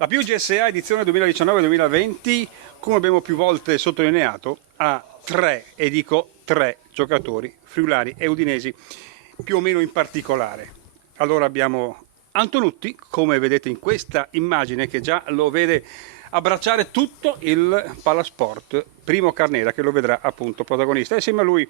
La Più GSA edizione 2019-2020, come abbiamo più volte sottolineato, ha e dico tre giocatori friulani e udinesi, più o meno in particolare. Allora abbiamo Antonutti, come vedete in questa immagine che già lo vede abbracciare tutto il Palasport, Primo Carnera, che lo vedrà appunto protagonista, e insieme a lui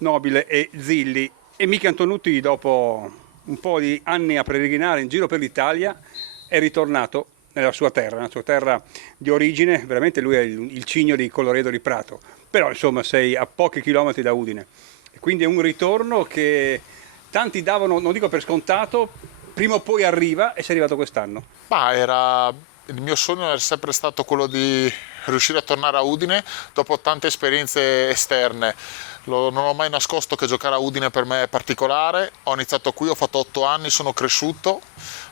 Nobile e Zilli. E Michi Antonutti, dopo un po' di anni a peregrinare in giro per l'Italia, è ritornato nella sua terra di origine. Veramente lui è il cigno di Colloredo di Prato, però insomma sei a pochi chilometri da Udine, e quindi è un ritorno che tanti davano, non dico per scontato, prima o poi arriva, e sei arrivato quest'anno. Ma il mio sogno era sempre stato quello di riuscire a tornare a Udine dopo tante esperienze esterne. Non ho mai nascosto che giocare a Udine per me è particolare. Ho iniziato qui, ho fatto 8 anni, sono cresciuto,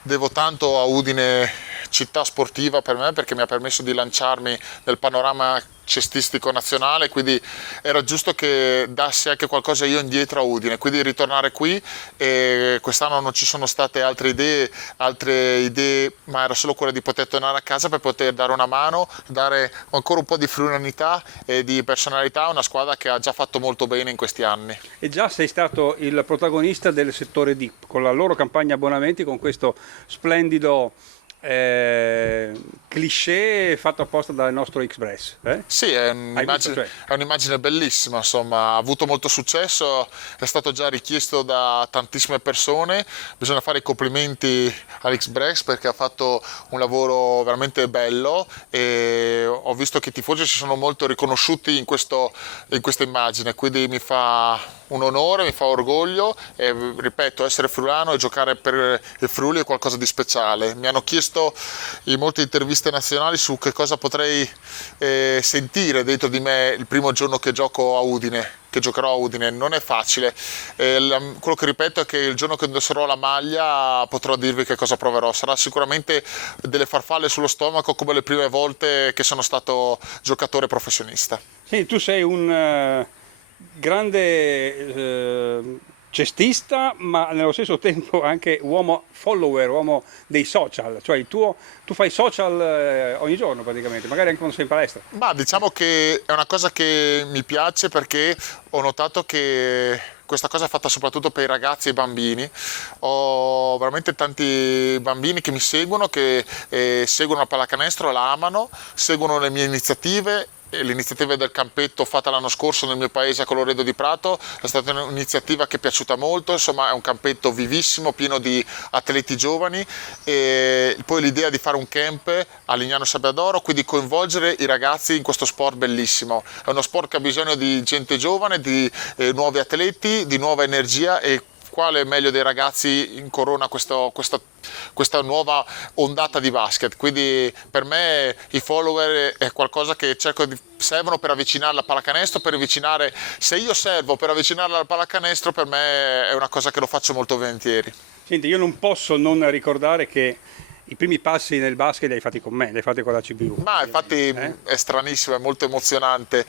devo tanto a Udine città sportiva per me, perché mi ha permesso di lanciarmi nel panorama cestistico nazionale, quindi era giusto che dassi anche qualcosa io indietro a Udine, quindi ritornare qui. E quest'anno non ci sono state altre idee, ma era solo quella di poter tornare a casa per poter dare una mano, dare ancora un po' di friulanità e di personalità a una squadra che ha già fatto molto bene in questi anni. E già sei stato il protagonista del settore DIP, con la loro campagna abbonamenti, con questo splendido cliché fatto apposta dal nostro Express. Sì, Hai visto, cioè? è un'immagine bellissima, insomma, ha avuto molto successo, è stato già richiesto da tantissime persone. Bisogna fare i complimenti all'Express perché ha fatto un lavoro veramente bello, e ho visto che i tifosi si sono molto riconosciuti in questa immagine, quindi mi fa un onore, mi fa orgoglio, e ripeto, essere friulano e giocare per il Friuli è qualcosa di speciale. Mi hanno chiesto in molte interviste nazionali su che cosa potrei sentire dentro di me il primo giorno che gioco a Udine, che giocherò a Udine. Non è facile, quello che ripeto è che il giorno che indosserò la maglia potrò dirvi che cosa proverò. Sarà sicuramente delle farfalle sullo stomaco, come le prime volte che sono stato giocatore professionista. Sì, tu sei un grande cestista, ma nello stesso tempo anche uomo follower, uomo dei social, cioè tu fai social ogni giorno praticamente, magari anche quando sei in palestra. Ma diciamo che è una cosa che mi piace, perché ho notato che questa cosa è fatta soprattutto per i ragazzi e i bambini. Ho veramente tanti bambini che mi seguono, che seguono la pallacanestro, la amano, seguono le mie iniziative. E l'iniziativa del campetto fatta l'anno scorso nel mio paese a Colloredo di Prato è stata un'iniziativa che è piaciuta molto. Insomma, è un campetto vivissimo, pieno di atleti giovani, e poi l'idea di fare un camp a Lignano Sabbiadoro, quindi coinvolgere i ragazzi in questo sport bellissimo. È uno sport che ha bisogno di gente giovane, di nuovi atleti, di nuova energia, e quale meglio dei ragazzi incorona questa nuova ondata di basket. Quindi per me i follower è qualcosa che servono per avvicinare la pallacanestro, se io servo per avvicinarla alla pallacanestro, per me è una cosa che lo faccio molto volentieri. Senti, io non posso non ricordare che i primi passi nel basket li hai fatti con me, li hai fatti con la CBU. Ma infatti è stranissimo, è molto emozionante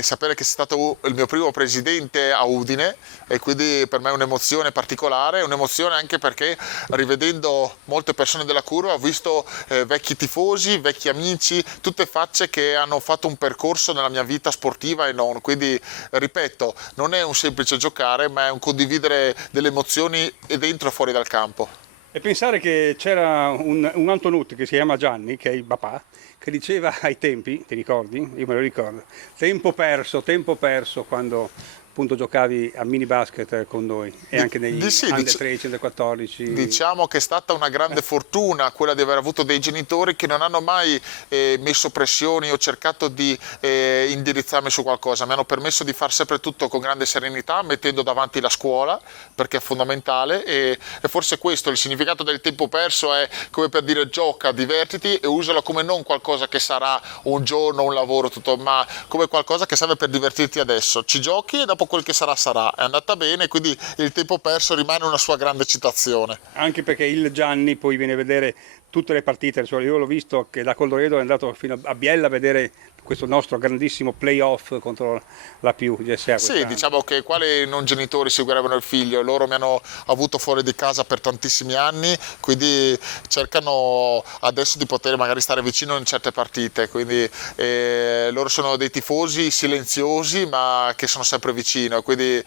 sapere che sei stato il mio primo presidente a Udine, e quindi per me è un'emozione particolare, un'emozione anche perché, rivedendo molte persone della curva, ho visto vecchi tifosi, vecchi amici, tutte facce che hanno fatto un percorso nella mia vita sportiva e non. Quindi ripeto, non è un semplice giocare, ma è un condividere delle emozioni dentro e fuori dal campo. E pensare che c'era un Antonutti che si chiama Gianni, che è il papà, che diceva ai tempi, ti ricordi? Io me lo ricordo, tempo perso, quando appunto giocavi a mini basket con noi, e anche negli Sì, under 13, under 14. diciamo che è stata una grande fortuna quella di aver avuto dei genitori che non hanno mai messo pressioni o cercato di indirizzarmi su qualcosa. Mi hanno permesso di fare sempre tutto con grande serenità, mettendo davanti la scuola, perché è fondamentale, e forse questo, il significato del tempo perso, è come per dire: gioca, divertiti e usalo come non qualcosa che sarà un giorno, un lavoro, tutto, ma come qualcosa che serve per divertirti adesso. Ci giochi e dopo quel che sarà sarà. È andata bene, quindi il tempo perso rimane una sua grande citazione. Anche perché il Gianni poi viene a vedere tutte le partite. Insomma, io l'ho visto che da Colloredo è andato fino a Biella a vedere questo nostro grandissimo playoff contro la più GSA. Sì, diciamo che quali non genitori seguirebbero il figlio, loro mi hanno avuto fuori di casa per tantissimi anni, quindi cercano adesso di poter magari stare vicino in certe partite, quindi loro sono dei tifosi silenziosi ma che sono sempre vicino, quindi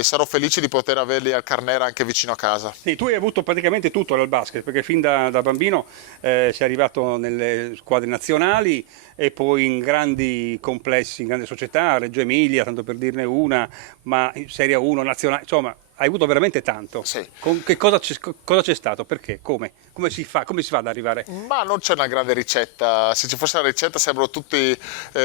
sarò felice di poter averli al Carnera anche vicino a casa. Sì, tu hai avuto praticamente tutto dal basket, perché fin da bambino sei arrivato nelle squadre nazionali e poi in grandi complessi, in grandi società, Reggio Emilia, tanto per dirne una, ma in Serie 1, nazionale, insomma, hai avuto veramente tanto. Sì. Che cosa c'è stato? Perché? Come? Come si fa ad arrivare? Ma non c'è una grande ricetta, se ci fosse una ricetta sarebbero tutti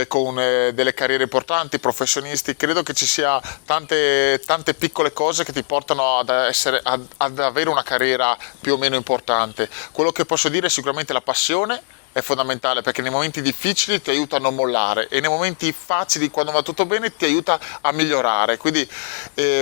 con delle carriere importanti, professionisti, credo che ci sia tante piccole cose che ti portano ad avere una carriera più o meno importante. Quello che posso dire è sicuramente la passione. È fondamentale perché nei momenti difficili ti aiuta a non mollare e nei momenti facili, quando va tutto bene, ti aiuta a migliorare. Quindi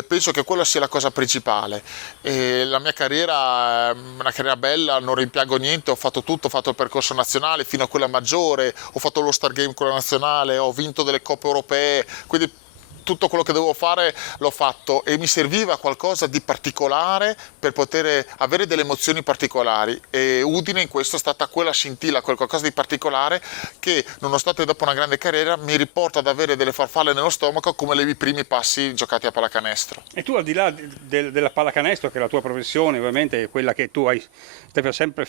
penso che quella sia la cosa principale. La mia carriera è una carriera bella, non rimpiango niente, ho fatto tutto, ho fatto il percorso nazionale fino a quella maggiore, ho fatto lo Star Game con la nazionale, ho vinto delle coppe europee, quindi tutto quello che dovevo fare l'ho fatto e mi serviva qualcosa di particolare per poter avere delle emozioni particolari e Udine in questo è stata quella scintilla, quel qualcosa di particolare che nonostante dopo una grande carriera mi riporta ad avere delle farfalle nello stomaco come i primi passi giocati a pallacanestro. E tu al di là della pallacanestro, che è la tua professione, ovviamente è quella che tu hai sempre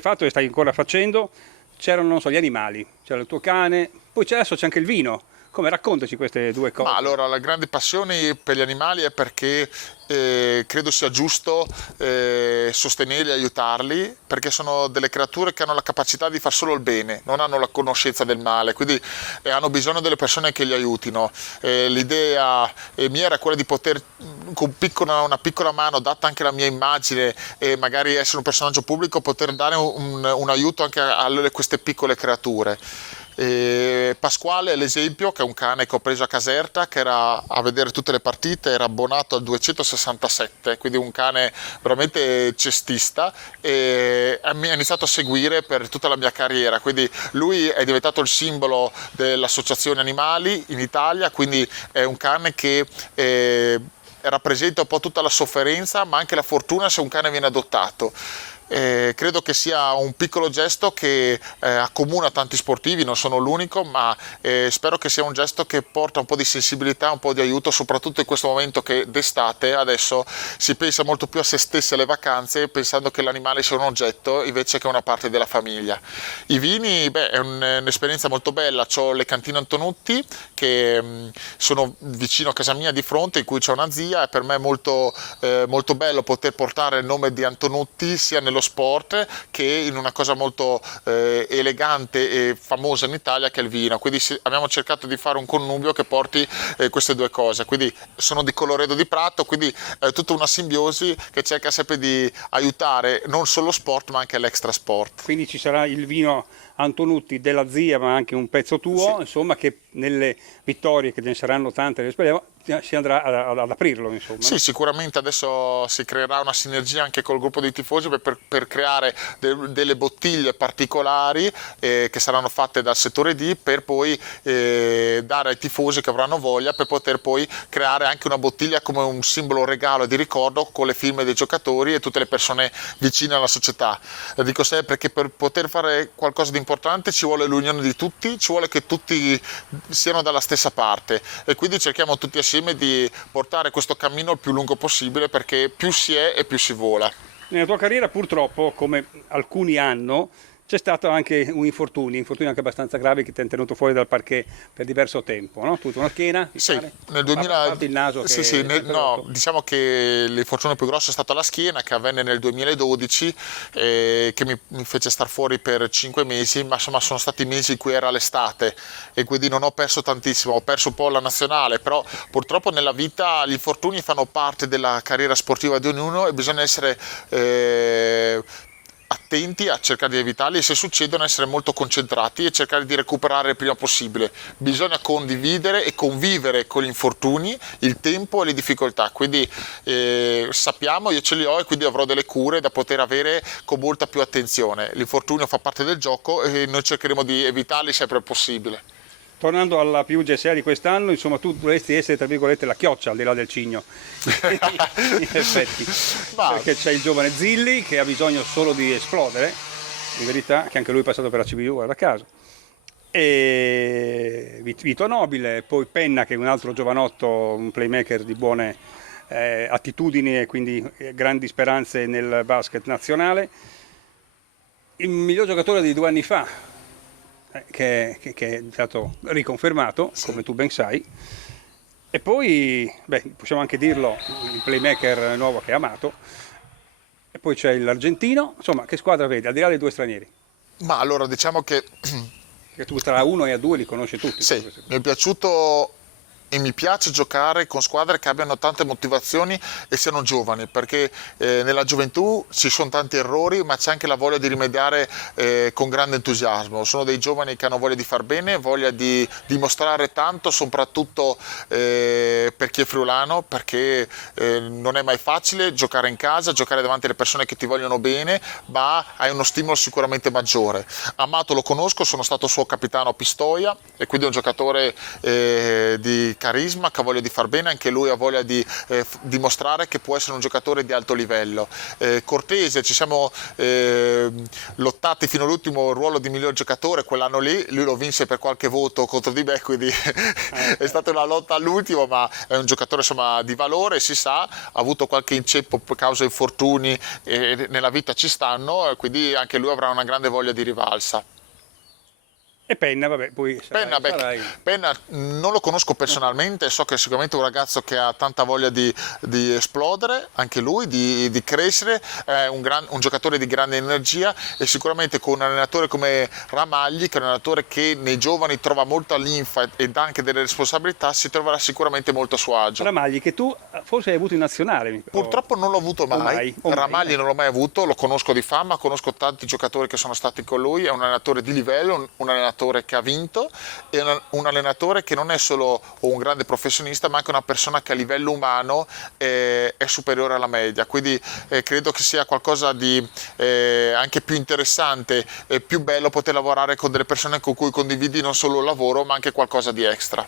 fatto e stai ancora facendo, c'erano, non so, gli animali, c'era il tuo cane, poi adesso c'è anche il vino. Come, raccontaci queste due cose? Ma allora, la grande passione per gli animali è perché credo sia giusto sostenerli e aiutarli, perché sono delle creature che hanno la capacità di far solo il bene, non hanno la conoscenza del male, quindi hanno bisogno delle persone che li aiutino. L'idea mia era quella di poter, con una piccola mano, data anche la mia immagine e magari essere un personaggio pubblico, poter dare un aiuto anche a queste piccole creature. Pasquale è l'esempio, che è un cane che ho preso a Caserta, che era a vedere tutte le partite, era abbonato al 267, quindi un cane veramente cestista e mi ha iniziato a seguire per tutta la mia carriera, quindi lui è diventato il simbolo dell'associazione animali in Italia, quindi è un cane che rappresenta un po' tutta la sofferenza ma anche la fortuna se un cane viene adottato. Credo che sia un piccolo gesto che accomuna tanti sportivi, non sono l'unico, ma spero che sia un gesto che porta un po' di sensibilità, un po' di aiuto, soprattutto in questo momento che d'estate adesso si pensa molto più a se stessi e alle vacanze, pensando che l'animale sia un oggetto invece che una parte della famiglia. I vini, è un'esperienza molto bella, ho le cantine Antonutti che sono vicino a casa mia di fronte, in cui c'è una zia, e per me è molto bello poter portare il nome di Antonutti sia nello sport che in una cosa molto elegante e famosa in Italia che è il vino, quindi abbiamo cercato di fare un connubio che porti queste due cose, quindi sono di Colloredo di Prato, quindi è tutta una simbiosi che cerca sempre di aiutare non solo sport ma anche l'extra sport. Quindi ci sarà il vino Antonutti della zia ma anche un pezzo tuo, Sì. insomma, che nelle vittorie, che ne saranno tante, speriamo, si andrà ad aprirlo, insomma. Sì, sicuramente adesso si creerà una sinergia anche col gruppo dei tifosi per creare delle bottiglie particolari che saranno fatte dal settore D per poi dare ai tifosi che avranno voglia, per poter poi creare anche una bottiglia come un simbolo regalo di ricordo con le firme dei giocatori e tutte le persone vicine alla società. Dico sempre che per poter fare qualcosa di importante ci vuole l'unione di tutti, ci vuole che tutti siano dalla stessa parte e quindi cerchiamo tutti assieme di portare questo cammino il più lungo possibile, perché più si è e più si vola. Nella tua carriera purtroppo, come alcuni hanno, c'è stato anche un infortunio anche abbastanza grave che ti ha tenuto fuori dal parquet per diverso tempo, no? Tu una schiena? Sì, pare? nel A parte il naso sì, che sì, è no, diciamo che l'infortunio più grosso è stato la schiena, che avvenne nel 2012, che mi fece star fuori per 5 mesi, ma insomma sono stati mesi in cui era l'estate e quindi non ho perso tantissimo, ho perso un po' la nazionale, però purtroppo nella vita gli infortuni fanno parte della carriera sportiva di ognuno e bisogna essere attenti a cercare di evitarli e se succedono essere molto concentrati e cercare di recuperare il prima possibile. Bisogna condividere e convivere con gli infortuni, il tempo e le difficoltà, quindi sappiamo, io ce li ho e quindi avrò delle cure da poter avere con molta più attenzione. L'infortunio fa parte del gioco e noi cercheremo di evitarli sempre possibile. Tornando alla PUGSA di quest'anno, insomma, tu dovresti essere, tra virgolette, la chioccia al di là del cigno, in effetti, perché c'è il giovane Zilli che ha bisogno solo di esplodere, in verità, che anche lui è passato per la CBU, guarda caso, e Vito Nobile, poi Penna che è un altro giovanotto, un playmaker di buone attitudini e quindi grandi speranze nel basket nazionale, il miglior giocatore di 2 anni fa, che è stato riconfermato, sì, come tu ben sai, e poi possiamo anche dirlo, il playmaker nuovo che è Amato, e poi c'è l'argentino. Insomma, che squadra vedi al di là dei 2 stranieri? Ma allora diciamo che tu tra 1 e 2 li conosci tutti. Sì, mi è piaciuto e mi piace giocare con squadre che abbiano tante motivazioni e siano giovani, perché nella gioventù ci sono tanti errori, ma c'è anche la voglia di rimediare con grande entusiasmo. Sono dei giovani che hanno voglia di far bene, voglia di dimostrare tanto, soprattutto per chi è friulano, perché non è mai facile giocare in casa, giocare davanti alle persone che ti vogliono bene, ma hai uno stimolo sicuramente maggiore. Amato lo conosco, sono stato suo capitano a Pistoia e quindi è un giocatore di carisma, che ha voglia di far bene, anche lui ha voglia di dimostrare che può essere un giocatore di alto livello. Cortese, ci siamo lottati fino all'ultimo il ruolo di miglior giocatore quell'anno lì, lui lo vinse per qualche voto contro di me, quindi è stata una lotta all'ultimo, ma è un giocatore insomma di valore, si sa, ha avuto qualche inceppo per causa infortuni e nella vita ci stanno, quindi anche lui avrà una grande voglia di rivalsa. E Penna, vabbè, poi Penna non lo conosco personalmente, so che è sicuramente un ragazzo che ha tanta voglia di esplodere, anche lui, di crescere, è un giocatore di grande energia e sicuramente con un allenatore come Ramagli, che è un allenatore che nei giovani trova molta linfa e dà anche delle responsabilità, si troverà sicuramente molto a suo agio. Ramagli, che tu forse hai avuto in nazionale? Purtroppo non l'ho avuto mai. Ramagli non l'ho mai avuto, lo conosco di fama, conosco tanti giocatori che sono stati con lui, è un allenatore di livello, un allenatore che ha vinto e un allenatore che non è solo un grande professionista ma anche una persona che a livello umano è superiore alla media, quindi credo che sia qualcosa di anche più interessante e più bello poter lavorare con delle persone con cui condividi non solo il lavoro ma anche qualcosa di extra.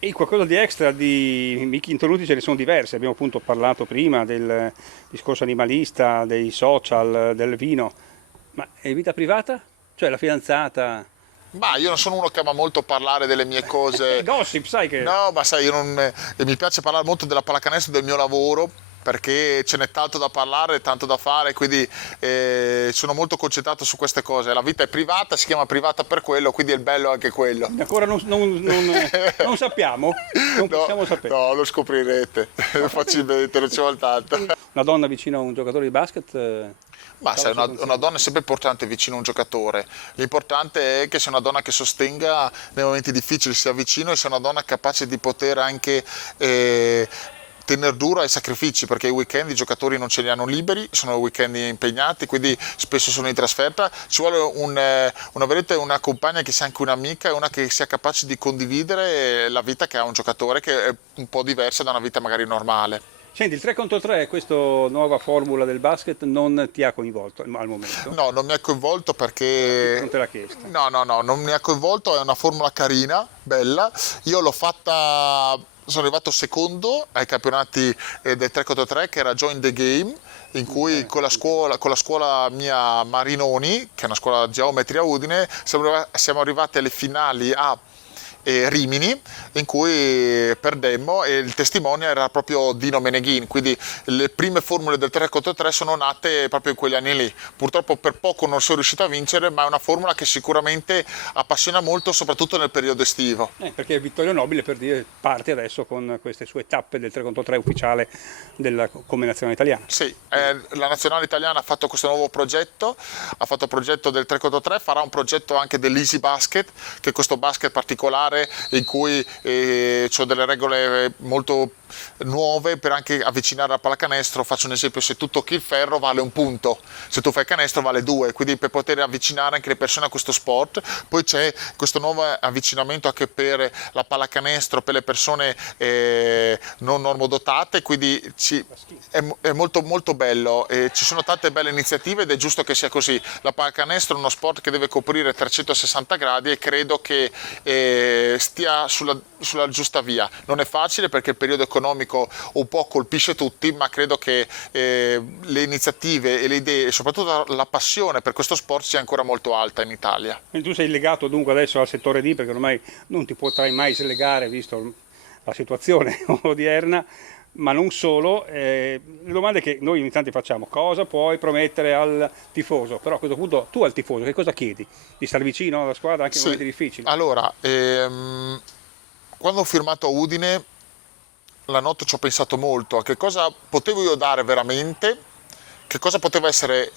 E qualcosa di extra di Miki Intonuti ce ne sono diverse, abbiamo appunto parlato prima del discorso animalista, dei social, del vino, ma è vita privata? Cioè la fidanzata? Ma io non sono uno che ama molto parlare delle mie cose. Gossip, sai che... No, ma sai, mi piace parlare molto della pallacanestro, del mio lavoro, perché ce n'è tanto da parlare, tanto da fare, quindi sono molto concentrato su queste cose. La vita è privata, si chiama privata per quello, quindi è il bello anche quello. Ancora non sappiamo, non possiamo sapere. No, lo scoprirete facilmente, non ci vuole tanto. Una donna vicino a un giocatore di basket... Ma sai, una donna è sempre importante vicino a un giocatore, l'importante è che sia una donna che sostenga nei momenti difficili, sia vicino e sia una donna capace di poter anche tenere duro ai sacrifici, perché i weekend i giocatori non ce li hanno liberi, sono weekend impegnati, quindi spesso sono in trasferta, ci vuole una compagna che sia anche un'amica e una che sia capace di condividere la vita che ha un giocatore, che è un po' diversa da una vita magari normale. Senti, il 3 contro 3, questa nuova formula del basket, non ti ha coinvolto al momento? No, non mi ha coinvolto perché... Non te l'ha chiesto? No, non mi ha coinvolto, è una formula carina, bella. Io l'ho fatta, sono arrivato secondo ai campionati del 3 contro 3, che era Join the Game, in cui con la scuola mia Marinoni, che è una scuola di geometria Udine, siamo arrivati alle finali a Rimini, in cui perdemmo e il testimone era proprio Dino Meneghin, quindi le prime formule del 3 contro 3 sono nate proprio in quegli anni lì. Purtroppo per poco non sono riuscito a vincere, ma è una formula che sicuramente appassiona molto, soprattutto nel periodo estivo. Perché Vittorio Nobile, per dire, parte adesso con queste sue tappe del 3 contro 3 ufficiale come nazionale italiana. Sì, la nazionale italiana ha fatto questo nuovo progetto, ha fatto il progetto del 3 contro 3, farà un progetto anche dell'Easy Basket, che è questo basket particolare gare in cui ho delle regole molto nuove per anche avvicinare la pallacanestro. Faccio un esempio: se tu tocchi il ferro vale 1 punto, se tu fai canestro vale 2, quindi per poter avvicinare anche le persone a questo sport. Poi c'è questo nuovo avvicinamento anche per la pallacanestro per le persone non normodotate, quindi è molto molto bello, ci sono tante belle iniziative ed è giusto che sia così. La pallacanestro è uno sport che deve coprire 360 gradi e credo che stia sulla giusta via. Non è facile perché il periodo economico un po' colpisce tutti, ma credo che le iniziative e le idee e soprattutto la passione per questo sport sia ancora molto alta in Italia. Quindi tu sei legato dunque adesso al settore D, perché ormai non ti potrai mai slegare visto la situazione odierna, ma non solo. Le domande che noi ogni tanto facciamo: cosa puoi promettere al tifoso? Però a questo punto tu al tifoso che cosa chiedi? Di stare vicino alla squadra anche in Sì, momenti difficili? allora, quando ho firmato a Udine, la notte ci ho pensato molto a che cosa potevo io dare veramente, che cosa poteva essere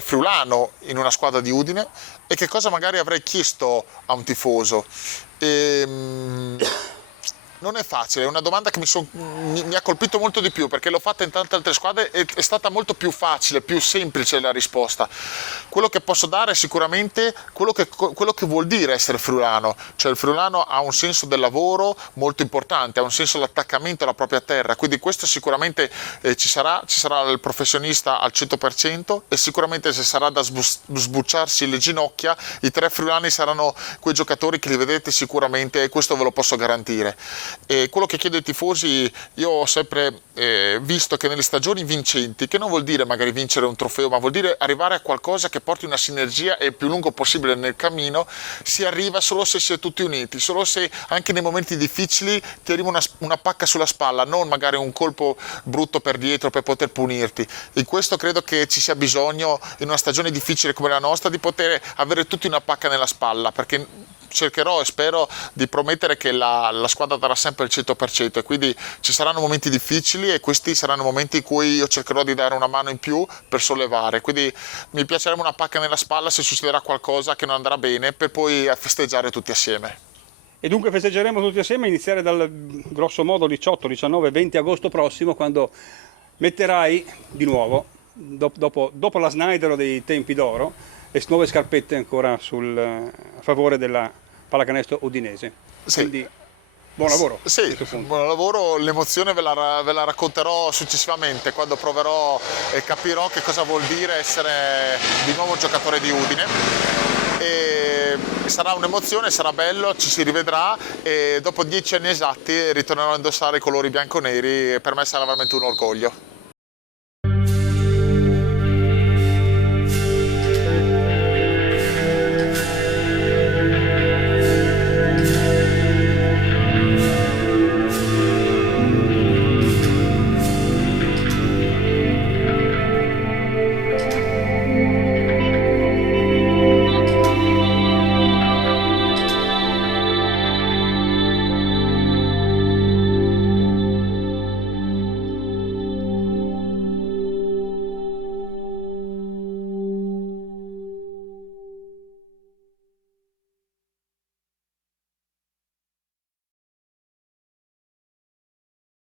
friulano in una squadra di Udine e che cosa magari avrei chiesto a un tifoso. Non è facile, è una domanda che mi ha colpito molto di più perché l'ho fatta in tante altre squadre e è stata molto più facile, più semplice la risposta. Quello che posso dare è sicuramente quello che vuol dire essere friulano, cioè il friulano ha un senso del lavoro molto importante, ha un senso dell'attaccamento alla propria terra, quindi questo sicuramente ci sarà il professionista al 100% e sicuramente se sarà da sbucciarsi le ginocchia, i 3 friulani saranno quei giocatori che li vedete sicuramente e questo ve lo posso garantire. E quello che chiedo ai tifosi, io ho sempre visto che nelle stagioni vincenti, che non vuol dire magari vincere un trofeo, ma vuol dire arrivare a qualcosa che porti una sinergia e il più lungo possibile nel cammino, si arriva solo se si è tutti uniti, solo se anche nei momenti difficili ti arriva una pacca sulla spalla, non magari un colpo brutto per dietro per poter punirti. In questo credo che ci sia bisogno in una stagione difficile come la nostra di poter avere tutti una pacca nella spalla, perché cercherò e spero di promettere che la squadra darà sempre il 100% e quindi ci saranno momenti difficili e questi saranno momenti in cui io cercherò di dare una mano in più per sollevare, quindi mi piacerebbe una pacca nella spalla se succederà qualcosa che non andrà bene per poi festeggiare tutti assieme. E dunque festeggeremo tutti assieme a iniziare dal grosso modo 18, 19, 20 agosto prossimo, quando metterai di nuovo, dopo la Snyder dei tempi d'oro, le nuove scarpette ancora a favore della pallacanestro udinese. Sì. Quindi buon lavoro. Sì, a questo punto. buon lavoro, l'emozione ve la racconterò successivamente quando proverò e capirò che cosa vuol dire essere di nuovo giocatore di Udine. E sarà un'emozione, sarà bello, ci si rivedrà e dopo 10 anni esatti ritornerò a indossare i colori bianco-neri e per me sarà veramente un orgoglio.